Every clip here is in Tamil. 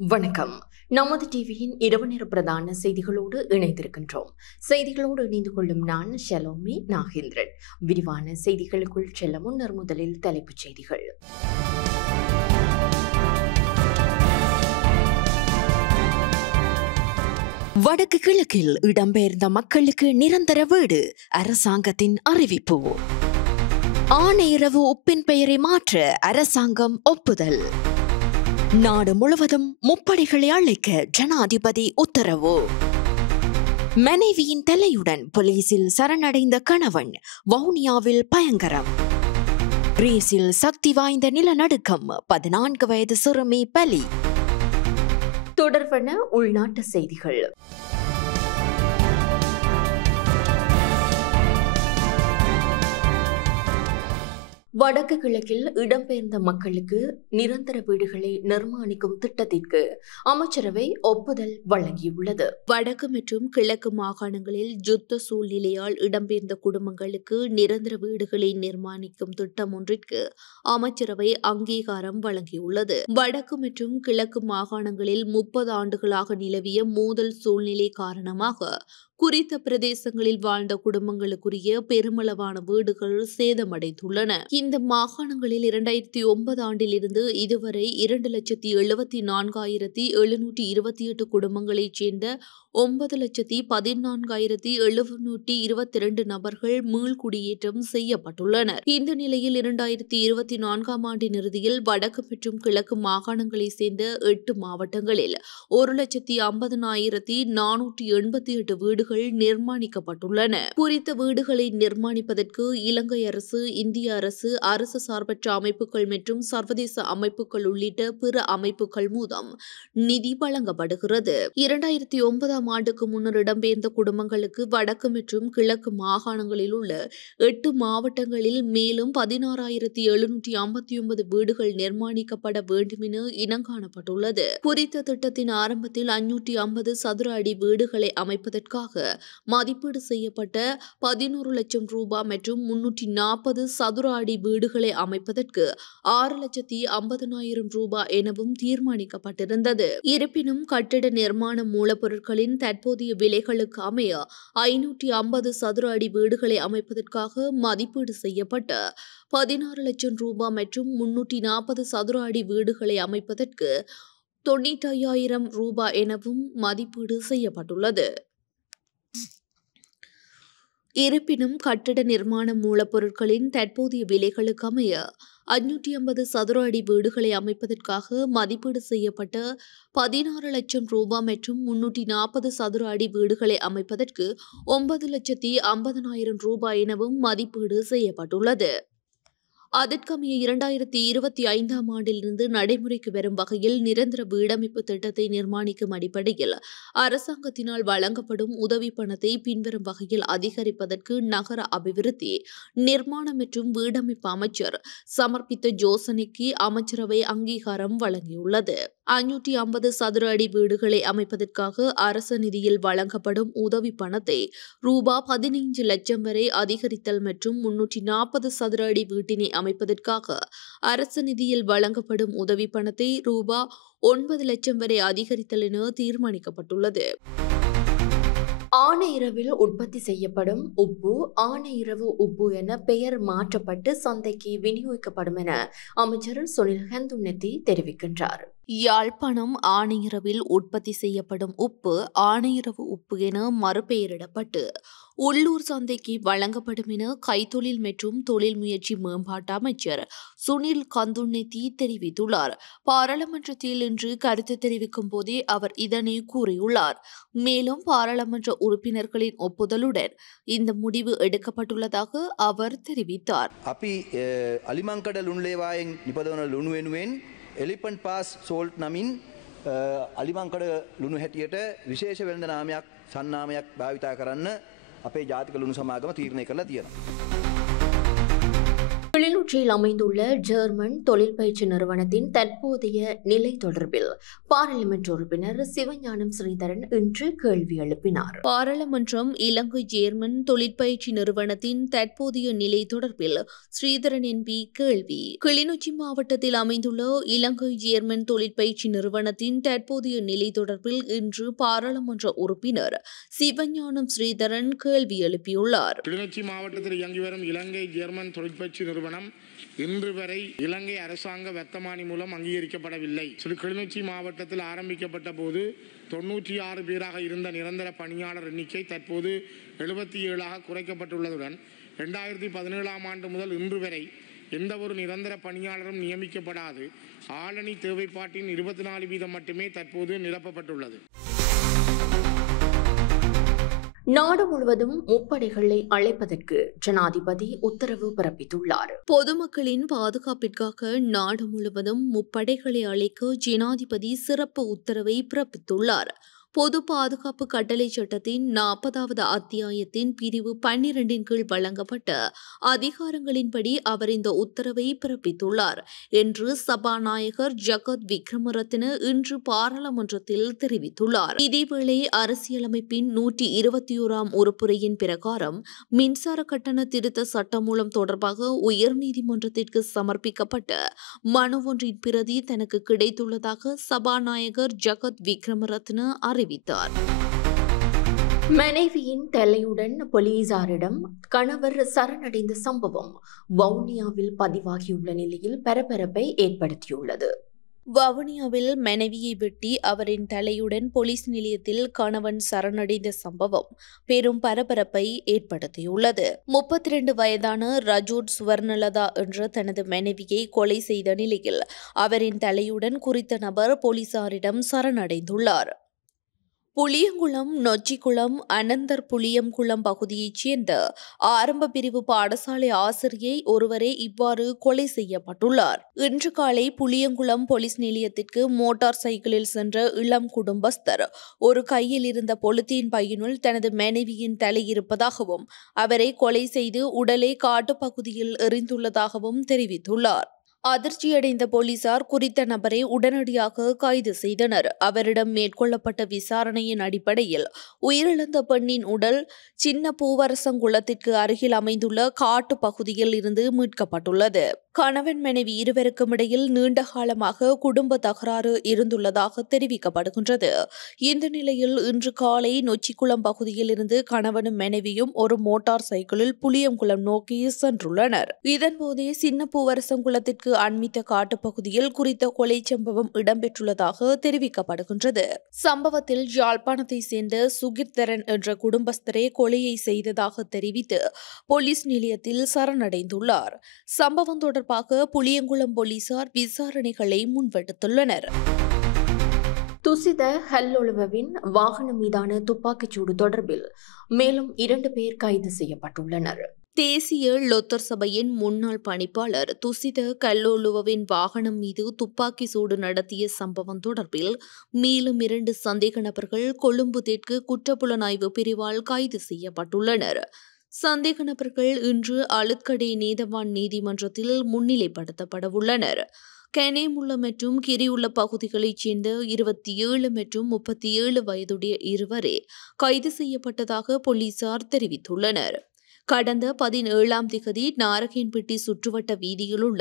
வணக்கம். நமது டிவியின் இரவு நேர பிரதான செய்திகளோடு இணைந்திருக்கின்றோம். செய்திகளோடு இணைந்து கொள்ளும் நான் ஷலோமி நாகேந்திரன். விரிவான செய்திகளுக்குள் செல்ல முன்னர் முதலில் தலைப்புச் செய்திகள். வடக்கு கிழக்கில் இடம்பெயர்ந்த மக்களுக்கு நிரந்தர வீடு, அரசாங்கத்தின் அறிவிப்பு. ஆணையரவு உப்பின் பெயரை மாற்ற அரசாங்கம் ஒப்புதல். நாடு முழுவதும் முப்படைகளை அழைக்க ஜனாதிபதி உத்தரவு. மனைவியின் தலையுடன் போலீசில் சரணடைந்த கணவன், வவுனியாவில் பயங்கரம். கிரீஸில் சக்தி வாய்ந்த நிலநடுக்கம், 14 வயது சிறுமி பலி. தொடர்பான உள்நாட்டு செய்திகள். வடக்கு கிழக்கில் இடம்பெயர்ந்த மக்களுக்கு நிரந்தர வீடுகளை நிர்மாணிக்கும் திட்டத்திற்கு அமைச்சரவை ஒப்புதல் வழங்கியுள்ளது. வடக்கு மற்றும் கிழக்கு மாகாணங்களில் யுத்த சூழ்நிலையால் இடம்பெயர்ந்த குடும்பங்களுக்கு நிரந்தர வீடுகளை நிர்மாணிக்கும் திட்டம் ஒன்றிற்கு அமைச்சரவை அங்கீகாரம் வழங்கியுள்ளது. வடக்கு மற்றும் கிழக்கு மாகாணங்களில் 30 ஆண்டுகளாக நிலவிய மோதல் சூழ்நிலை காரணமாக குறித்த பிரதேசங்களில் வாழ்ந்த குடும்பங்களுக்குரிய பெருமளவான வீடுகள் சேதமடைந்துள்ளன. இந்த மாகாணங்களில் 2009 ஆண்டிலிருந்து இதுவரை 2,74,728 குடும்பங்களைச் சேர்ந்த 9,14,722 நபர்கள் மீள்குடியேற்றம் செய்யப்பட்டுள்ளனர். இந்த நிலையில் 2024 ஆண்டின் இறுதியில் வடக்கு மற்றும் கிழக்கு மாகாணங்களைச் சேர்ந்த 8 மாவட்டங்களில் 1,50,488 வீடுகள் நிர்மாணிக்கப்பட்டுள்ளன. குறித்த வீடுகளை நிர்மாணிப்பதற்கு இலங்கை அரசு, இந்திய அரசு, அரசு சார்பற்ற அமைப்புகள் மற்றும் சர்வதேச அமைப்புகள் உள்ளிட்ட பிற அமைப்புகள் மூலம் நிதி வழங்கப்படுகிறது. 2009 ஆண்டுக்கு முன்னர் இடம்பெயர்ந்த குடும்பங்களுக்கு வடக்கு மற்றும் கிழக்கு மாகாணங்களில் உள்ள 8 மாவட்டங்களில் மேலும் 16,759 வீடுகள் நிர்மாணிக்கப்பட வேண்டும் என இனங்காணப்பட்டுள்ளது. குறித்த திட்டத்தின் ஆரம்பத்தில் 550 சதுர அடி வீடுகளை அமைப்பதற்காக மதிப்பீடு செய்யப்பட்ட 11 லட்சம் ரூபாய் மற்றும் 340 சதுர அடி வீடுகளை அமைப்பதற்கு 6,50,000 ரூபாய் எனவும் தீர்மானிக்கப்பட்டிருந்தது. இருப்பினும் கட்டிட நிர்மாண மூலப்பொருட்களின் தற்போதைய விலைகளுக்கு அமைய 550 சதுர அடி வீடுகளை அமைப்பதற்காக மதிப்பீடு செய்யப்பட்ட 16 லட்சம் ரூபாய் மற்றும் 340 சதுர அடி வீடுகளை அமைப்பதற்கு 95,000 ரூபாய் எனவும் மதிப்பீடு செய்யப்பட்டுள்ளது. இருப்பினும் கட்டிட நிர்மாண மூலப்பொருட்களின் தற்போதைய விலைகளுக்கு அமைய 550 சதுர அடி வீடுகளை அமைப்பதற்காக மதிப்பீடு செய்யப்பட்ட 16 லட்சம் ரூபாய் மற்றும் 340 சதுர அடி வீடுகளை அமைப்பதற்கு 9,50,000 ரூபாய் எனவும் மதிப்பீடு செய்யப்பட்டுள்ளது. அதற்கமைய 2025 ஆண்டிலிருந்து நடைமுறைக்கு வரும் வகையில் நிரந்தர வீடமைப்பு திட்டத்தை நிர்மாணிக்கும் அடிப்படையில் அரசாங்கத்தினால் வழங்கப்படும் உதவி பணத்தை பின்வரும் வகையில் அதிகரிப்பதற்கு நகர அபிவிருத்தி, நிர்மாணம் மற்றும் வீடமைப்பு அமைச்சர் சமர்ப்பித்த யோசனைக்கு அமைச்சரவை அங்கீகாரம் வழங்கியுள்ளது. 550 சதுர அடி வீடுகளை அமைப்பதற்காக அரசு நிதியில் வழங்கப்படும் உதவி பணத்தை ரூபாய் 15 லட்சம் வரை அதிகரித்தல் மற்றும் 340 சதுர அடி வீட்டினை அமைப்பதற்காக அரசு நிதியில் வழங்கப்படும் உதவி பணத்தை ரூபாய் 9 லட்சம் வரை அதிகரித்தல் என தீர்மானிக்கப்பட்டுள்ளது. ஆணையிரவில் உற்பத்தி செய்யப்படும் உப்பு ஆணையிரவு உப்பு என பெயர் மாற்றப்பட்டு சந்தைக்கு விநியோகிக்கப்படும் என அமைச்சர் சுனில் ஹந்துன்னெத்தி தெரிவிக்கின்றார். யாழ்ப்பாணம் ஆணையிரவில் உற்பத்தி செய்யப்படும் உப்பு ஆணையிரவு உப்பு என மறுபெயரிடப்பட்டு உள்ளூர் சந்தைக்கு வழங்கப்படும் என கைத்தொழில் மற்றும் தொழில் முயற்சி மேம்பாட்டு அமைச்சர் சுனில் ஹந்துன்னெத்தி தெரிவித்துள்ளார். பாராளுமன்றத்தில் இன்று கருத்து தெரிவிக்கும் போதே அவர் இதனை கூறியுள்ளார். மேலும் பாராளுமன்ற உறுப்பினர்களின் ஒப்புதலுடன் இந்த முடிவு எடுக்கப்பட்டுள்ளதாக அவர் தெரிவித்தார். එලිපන්ට් පාස් සෝල්ට් නමින් අලිමංකඩ ලුණු හැටියට විශේෂ වෙළඳ නාමයක් සන්නාමයක් භාවිතා කරන්න අපේ ජාතික ලුණු සමාගම තීරණය කරලා තියෙනවා. கிளிநொச்சியில் அமைந்துள்ள ஜெர்மன் தொழில் பயிற்சி நிறுவனத்தின் தற்போதைய நிலை தொடர்பில் பாராளுமன்ற உறுப்பினர் சிவஞானம் ஸ்ரீதரன் இன்று கேள்வி எழுப்பினார். பாராளுமன்றம் இலங்கை ஜேர்மன் தொழிற்பயிற்சி நிறுவனத்தின் தற்போதைய நிலை தொடர்பில் ஸ்ரீதரன் என்பி கேள்வி. கிளிநொச்சி மாவட்டத்தில் அமைந்துள்ள இலங்கை ஜேர்மன் தொழிற்பயிற்சி நிறுவனத்தின் தற்போதைய நிலை தொடர்பில் இன்று பாராளுமன்ற உறுப்பினர் சிவஞானம் ஸ்ரீதரன் கேள்வி எழுப்பியுள்ளார். கிளிநொச்சி மாவட்டத்தில் இயங்கி வரும் இலங்கை ஜேர்மன் தொழிற்பயிற்சி நிறுவனம் இன்று வரை இலங்கை அரசாங்க வர்த்தமானி மூலம் அங்கீகரிக்கப்படவில்லை. கிளிநொச்சி மாவட்டத்தில் ஆரம்பிக்கப்பட்ட போது 96 பேராக இருந்த நிரந்தர பணியாளர் எண்ணிக்கை தற்போது 77ஆக குறைக்கப்பட்டுள்ளதுடன் 2017ஆம் ஆண்டு முதல் இன்று வரை எந்த ஒரு நிரந்தர பணியாளரும் நியமிக்கப்படாது ஆளணி தேவைப்பாட்டின் 24% மட்டுமே தற்போது நிரப்பப்பட்டுள்ளது. நாடு முழுவதும் முப்படைகளை அழைப்பதற்கு ஜனாதிபதி உத்தரவு பிறப்பித்துள்ளார். பொதுமக்களின் பாதுகாப்பிற்காக நாடு முழுவதும் முப்படைகளை அழைக்க ஜனாதிபதி சிறப்பு உத்தரவை பிறப்பித்துள்ளார். பொது பாதுகாப்பு கட்டளை சட்டத்தின் 40வது அத்தியாயத்தின் பிரிவு 12 கீழ் வழங்கப்பட்ட அதிகாரங்களின்படி அவர் இந்த உத்தரவை பிறப்பித்துள்ளார் என்று சபாநாயகர் ஜகத் விக்ரமரத்ன இன்று பாராளுமன்றத்தில் தெரிவித்துள்ளார். இதேவேளை அரசியலமைப்பின் 121ஆம் உறுப்புரையின் பிரகாரம் மின்சார கட்டண திருத்த சட்டமூலம் தொடர்பாக உயர்நீதிமன்றத்திற்கு சமர்ப்பிக்கப்பட்ட மனு ஒன்றின் பிரதி தனக்கு கிடைத்துள்ளதாக சபாநாயகர் ஜகத் விக்ரமரத்ன அறிவித்தார். மனைவியின் தலையுடன் போலீசாரிடம் கணவர் சரணடைந்த சம்பவம் வவுனியாவில் பதிவாகியுள்ள நிலையில் பரபரப்பை ஏற்படுத்தியுள்ளது. வவுனியாவில் மனைவியை வெட்டி அவரின் தலையுடன் போலீஸ் நிலையத்தில் கணவன் சரணடைந்த சம்பவம் பெரும் பரபரப்பை ஏற்படுத்தியுள்ளது. 32 வயதான ரஜோட் சுவர்ணலதா என்ற தனது மனைவியை கொலை செய்த நிலையில் அவரின் தலையுடன் குறித்த நபர் போலீசாரிடம் சரணடைந்துள்ளார். புளியங்குளம் நொச்சிக்குளம் அனந்தர் புளியங்குளம் பகுதியைச் சேர்ந்த ஆரம்ப பிரிவு பாடசாலை ஆசிரியை ஒருவரே இவ்வாறு கொலை செய்யப்பட்டுள்ளார். இன்று காலை புளியங்குளம் போலீஸ் நிலையத்திற்கு மோட்டார் சைக்கிளில் சென்ற இளம் குடும்பஸ்தர் ஒரு கையில் இருந்த பொலித்தீன் பையினுள் தனது மனைவியின் தலை இருப்பதாகவும் அவரை கொலை செய்து உடலை காட்டுப்பகுதியில் எறிந்துள்ளதாகவும் தெரிவித்துள்ளார். அதிர்ச்சியடைந்த போலீசார் குறித்த நபரை உடனடியாக கைது செய்தனர். அவரிடம் மேற்கொள்ளப்பட்ட விசாரணையின் அடிப்படையில் உயிரிழந்த பெண்ணின் உடல் சின்ன பூவரசங்குளத்திற்கு அருகில் அமைந்துள்ள காட்டு பகுதியில் இருந்து மீட்கப்பட்டுள்ளது. கணவன் மனைவி இருவருக்கும் இடையில் நீண்ட காலமாக குடும்ப தகராறு இருந்துள்ளதாக தெரிவிக்கப்படுகின்றது. இந்த நிலையில் இன்று காலை நொச்சிக்குளம் பகுதியில் இருந்து கணவனும் மனைவியும் ஒரு மோட்டார் சைக்கிளில் புளியங்குளம் நோக்கி சென்றுள்ளனர். இதன்போதே சின்ன பூவரசங்குளத்திற்கு அண்மித்த காட்டுப்பகுதியில் குறித்த கொலை சம்பவம் இடம்பெற்றுள்ளதாக தெரிவிக்கப்படுகின்றது. சம்பவத்தில் யாழ்ப்பாணத்தை சேர்ந்த சுகிர்தரன் என்ற குடும்பஸ்தரே கொலையை செய்ததாக தெரிவித்து போலீஸ் நிலையத்தில் சரணடைந்துள்ளார். சம்பவம் தொடர்பாக புளியங்குளம் போலீசார் விசாரணைகளை முன்வெடுத்துள்ளனர். துசித ஹல்லொழுவவின் வாகனம் மீதான துப்பாக்கிச்சூடு தொடர்பில் மேலும் 2 பேர் கைது செய்யப்பட்டுள்ளனர். தேசிய லொத்தர் சபையின் முன்னாள் பணிப்பாளர் துசித கல்லோலுவின் வாகனம் மீது துப்பாக்கி சூடு நடத்திய சம்பவம் தொடர்பில் மேலும் 2 சந்தேக நபர்கள் கொழும்பு தெற்கு குற்றப்புலனாய்வு பிரிவால் கைது செய்யப்பட்டுள்ளனர். சந்தேக நபர்கள் இன்று அழுத்கடை நீதவான் நீதிமன்றத்தில் முன்னிலைப்படுத்தப்படவுள்ளனர். கனேமுல்ல மற்றும் கிரியுள்ள பகுதிகளைச் சேர்ந்த 27 மற்றும் 37 வயதுடைய இருவரே கைது செய்யப்பட்டதாக போலீசார் தெரிவித்துள்ளனர். கடந்த 17ஆம் திகதி நாரகேன்பட்டி சுற்றுவட்ட வீதியில் உள்ள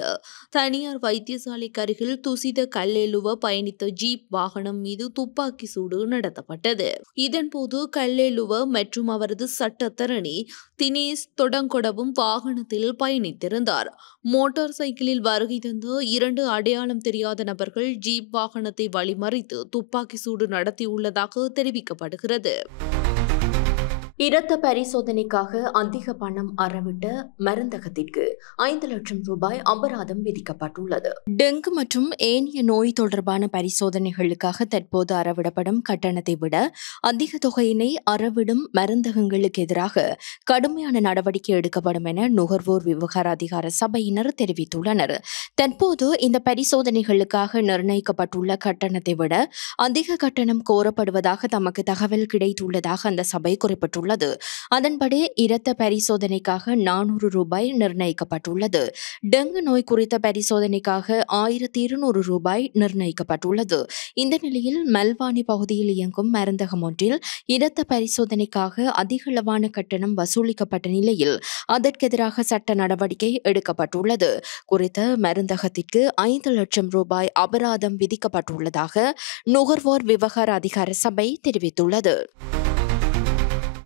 தனியார் வைத்தியசாலைக்கு அருகில் துசித கல்லேலுவ பயணித்த ஜீப் வாகனம் மீது துப்பாக்கி சூடு நடத்தப்பட்டது. இதன்போது கல்லேலுவ மற்றும் அவரது சட்டத்தரணி தினேஷ் தொடங்கொடவும் வாகனத்தில் பயணித்திருந்தார். மோட்டார் சைக்கிளில் வருகை தந்த 2 அடையாளம் தெரியாத நபர்கள் ஜீப் வாகனத்தை வழிமறித்து துப்பாக்கி சூடு நடத்தியுள்ளதாக தெரிவிக்கப்படுகிறது. இரத்த பரிசோதனைக்காக அதிக பணம் அறவிட்ட மருந்தகத்திற்கு 5 லட்சம் ரூபாய் அபராதம் விதிக்கப்பட்டுள்ளது. டெங்கு மற்றும் ஏனைய நோய் தொடர்பான பரிசோதனைகளுக்காக தற்போது அறவிடப்படும் கட்டணத்தை விட அதிக தொகையினை அறவிடும் மருந்தகங்களுக்கு எதிராக கடுமையான நடவடிக்கை எடுக்கப்படும் என நுகர்வோர் விவகார அதிகார சபையினர் தெரிவித்துள்ளனர். தற்போது இந்த பரிசோதனைகளுக்காக நிர்ணயிக்கப்பட்டுள்ள கட்டணத்தை விட அதிக கட்டணம் கோரப்படுவதாக தமக்கு தகவல் கிடைத்துள்ளதாக அந்த சபை குறிப்பிட்டுள்ளது. செய்யப்பட்டுள்ளது. அதன்படி இரத்த பரிசோதனைக்காக 400 ரூபாய் நிர்ணயிக்கப்பட்டுள்ளது. டெங்கு நோய் குறித்த பரிசோதனைக்காக 1200 ரூபாய் நிர்ணயிக்கப்பட்டுள்ளது. இந்த நிலையில் மல்வானி பகுதியில் இயங்கும் மருந்தகம் ஒன்றில் இரத்த பரிசோதனைக்காக அதிகளவான கட்டணம் வசூலிக்கப்பட்ட நிலையில் அதற்கெதிராக சட்ட நடவடிக்கை எடுக்கப்பட்டுள்ளது. குறித்த மருந்தகத்திற்கு 5 லட்சம் ரூபாய் அபராதம் விதிக்கப்பட்டுள்ளதாக நுகர்வோர் விவகார அதிகார சபை தெரிவித்துள்ளது.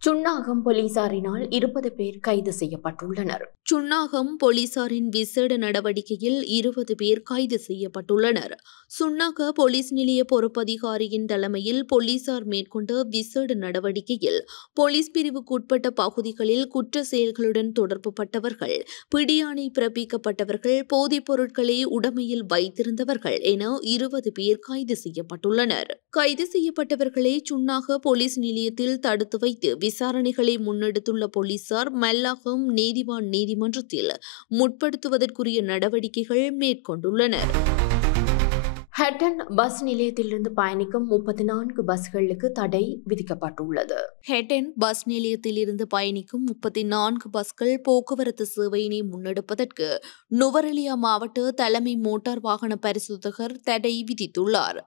சுன்னாகம் போலீசாரினால் 20 பேர் கைது செய்யப்பட்டுள்ளனர். சுன்னாகம் போலீசாரின் விசேட நடவடிக்கையில் 20 பேர் கைது செய்யப்பட்டுள்ளனர். சுன்னாக போலீஸ் நிலைய பொறுப்பதிகாரியின் தலைமையில் போலீசார் மேற்கொண்ட விசேட நடவடிக்கையில் போலீஸ் பிரிவுக்குட்பட்ட பகுதிகளில் குற்ற செயல்களுடன் தொடர்புபட்டவர்கள், பிடியாணை பிறப்பிக்கப்பட்டவர்கள், போதைப் பொருட்களை உடைமையில் வைத்திருந்தவர்கள் என 20 பேர் கைது செய்யப்பட்டுள்ளனர். கைது செய்யப்பட்டவர்களை சுன்னாக போலீஸ் நிலையத்தில் தடுத்து வைத்து விசாரணைகளை முன்னெடுத்துள்ள போலீசார் மல்லாகம் நீதிவான் நீதிமன்றத்தில் முற்படுத்துவதற்குரிய நடவடிக்கைகள் மேற்கொண்டுள்ளனர். ஹட்டன் பஸ் நிலையத்திலிருந்து பயணிக்கும் 34 பஸ்களுக்கு தடை விதிக்கப்பட்டுள்ளது. ஹட்டன் பஸ் நிலையத்திலிருந்து பயணிக்கும் 34 பஸ்கள் போக்குவரத்து சேவையினை முன்னெடுப்பதற்கு நுவரெலியா மாவட்ட தலைமை மோட்டார் வாகன பரிசோதகர் தடை விதித்துள்ளார்.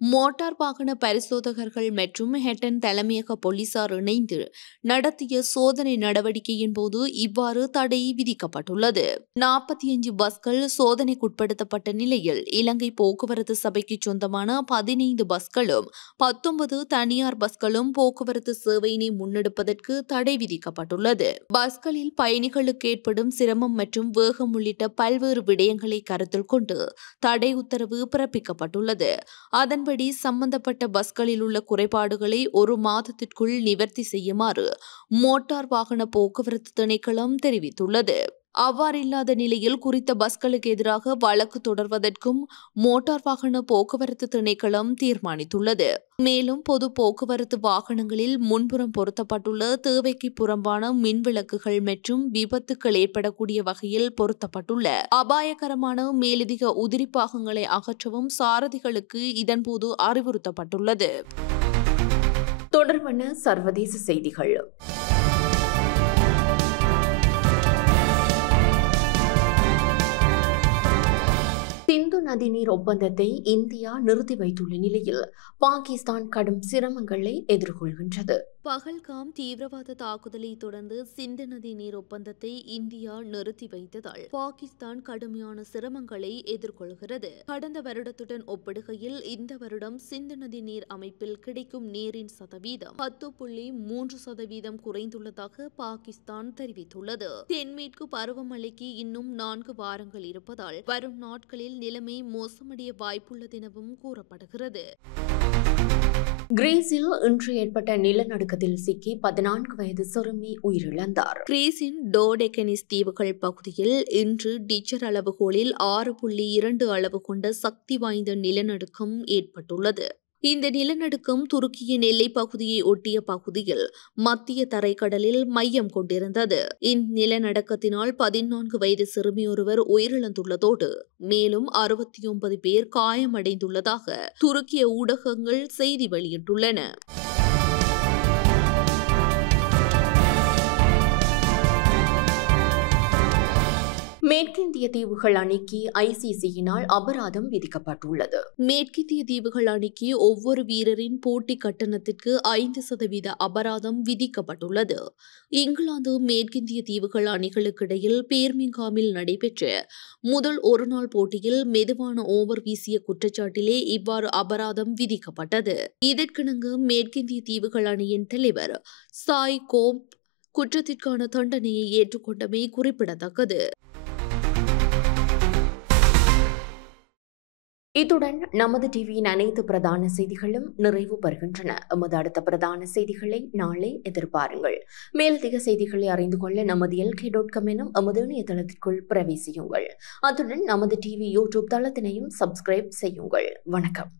மோட்டார் வாகன பரிசோதகர்கள் மற்றும் ஹட்டன் தலைமையக போலீசார் இணைந்து நடத்திய சோதனை நடவடிக்கையின் போது இவ்வாறு தடை விதிக்கப்பட்டுள்ளது. 45 பஸ்கள் சோதனைக்குட்படுத்தப்பட்ட நிலையில் இலங்கை போக்குவரத்து சபைக்கு சொந்தமான 15 பஸ்களும் 19 தனியார் பஸ்களும் போக்குவரத்து சேவையினை முன்னெடுப்பதற்கு தடை விதிக்கப்பட்டுள்ளது. பஸ்களில் பயணிகளுக்கு ஏற்படும் சிரமம் மற்றும் வேகம் உள்ளிட்ட பல்வேறு விடயங்களை கருத்தில் கொண்டு தடை உத்தரவு பிறப்பிக்கப்பட்டுள்ளது. அதன்படி சம்பந்தப்பட்ட பஸ்களில் உள்ள குறைபாடுகளை 1 மாதத்திற்குள் நிவர்த்தி செய்யுமாறு மோட்டார் வாகன போக்குவரத்து திணைக்களம் தெரிவித்துள்ளது. அவ்வாறில்லாத நிலையில் குறித்த பஸ்களுக்கு எதிராக வழக்கு தொடர்வதற்கும் மோட்டார் வாகன போக்குவரத்து திணைக்களம் தீர்மானித்துள்ளது. மேலும் பொது போக்குவரத்து வாகனங்களில் முன்புறம் பொருத்தப்பட்டுள்ள தேவைக்கு புறம்பான மின்விளக்குகள் மற்றும் விபத்துக்கள் ஏற்படக்கூடிய வகையில் பொருத்தப்பட்டுள்ள அபாயகரமான மேலதிக உதிரி பாகங்களை அகற்றவும் சாரதிகளுக்கு இதன்போது அறிவுறுத்தப்பட்டுள்ளது. தொடர்பான சர்வதேச செய்திகள். சிந்து நதிநீர் ஒப்பந்தத்தை இந்தியா நிறுத்தி வைத்துள்ள நிலையில் பாகிஸ்தான் கடும் சிரமங்களை எதிர்கொள்கின்றது. பகல்காம் தீவிரவாத தாக்குதலை தொடர்ந்து சிந்து நதி நீர் ஒப்பந்தத்தை இந்தியா நிறுத்தி வைத்ததால் பாகிஸ்தான் கடுமையான சிரமங்களை எதிர்கொள்கிறது. கடந்த வருடத்துடன் ஒப்பிடுகையில் இந்த வருடம் சிந்து நதி நீர் அமைப்பில் கிடைக்கும் நீரின் சதவீதம் 10.3% குறைந்துள்ளதாக பாகிஸ்தான் தெரிவித்துள்ளது. தென்மேற்கு பருவமழைக்கு இன்னும் 4 வாரங்கள் இருப்பதால் வரும் நாட்களில் நிலைமை மோசமடைய வாய்ப்புள்ளதெனவும் கூறப்படுகிறது. கிரீஸில் இன்று ஏற்பட்ட நிலநடுக்கத்தில் சிக்கி 14 வயது சிறுமி உயிரிழந்தார். கிரீஸின் டோடெக்கனிஸ் தீவுகள் பகுதியில் இன்று டிச்சர் அளவுகோலில் 6.2 அளவு கொண்ட சக்தி வாய்ந்த நிலநடுக்கம் ஏற்பட்டுள்ளது. இந்த நிலநடுக்கம் துருக்கியின் எல்லைப் பகுதியை ஒட்டிய பகுதியில் மத்திய தரைக்கடலில் மையம் கொண்டிருந்தது. இந்நிலநடுக்கத்தினால் 14 வயது சிறுமி ஒருவர் உயிரிழந்துள்ளதோடு மேலும் 69 பேர் காயமடைந்துள்ளதாக துருக்கிய ஊடகங்கள் செய்தி வெளியிட்டுள்ளன. மேற்கிந்திய தீவுகள் அணிக்கு ஐசிசியினால் அபராதம் விதிக்கப்பட்டுள்ளது. மேற்கிந்திய தீவுகள் அணிக்கு ஒவ்வொரு வீரரின் போட்டி கட்டணத்திற்கு 5% அபராதம் விதிக்கப்பட்டுள்ளது. இங்கிலாந்து மேற்கிந்திய தீவுகள் அணிகளுக்கிடையில் பேர்மிங்காமில் நடைபெற்ற முதல் ஒருநாள் போட்டியில் மெதுவான ஓவர் வீசிய குற்றச்சாட்டிலே இவ்வாறு அபராதம் விதிக்கப்பட்டது. இதற்கிணங்க மேற்கிந்திய தீவுகள் அணியின் தலைவர் சாய் கோப் குற்றத்திற்கான தண்டனையை ஏற்றுக்கொண்டமை குறிப்பிடத்தக்கது. இத்துடன் நமது டிவியின் அனைத்து பிரதான செய்திகளும் நிறைவு பெறுகின்றன. எமது அடுத்த பிரதான செய்திகளை நாளை எதிர்பாருங்கள். மேலதிக செய்திகளை அறிந்து கொள்ள நமது LK.com எனும் எமது இணையதளத்திற்குள் பிரவேசியுங்கள். அத்துடன் நமது டிவி யூடியூப் தளத்தினையும் சப்ஸ்கிரைப் செய்யுங்கள். வணக்கம்.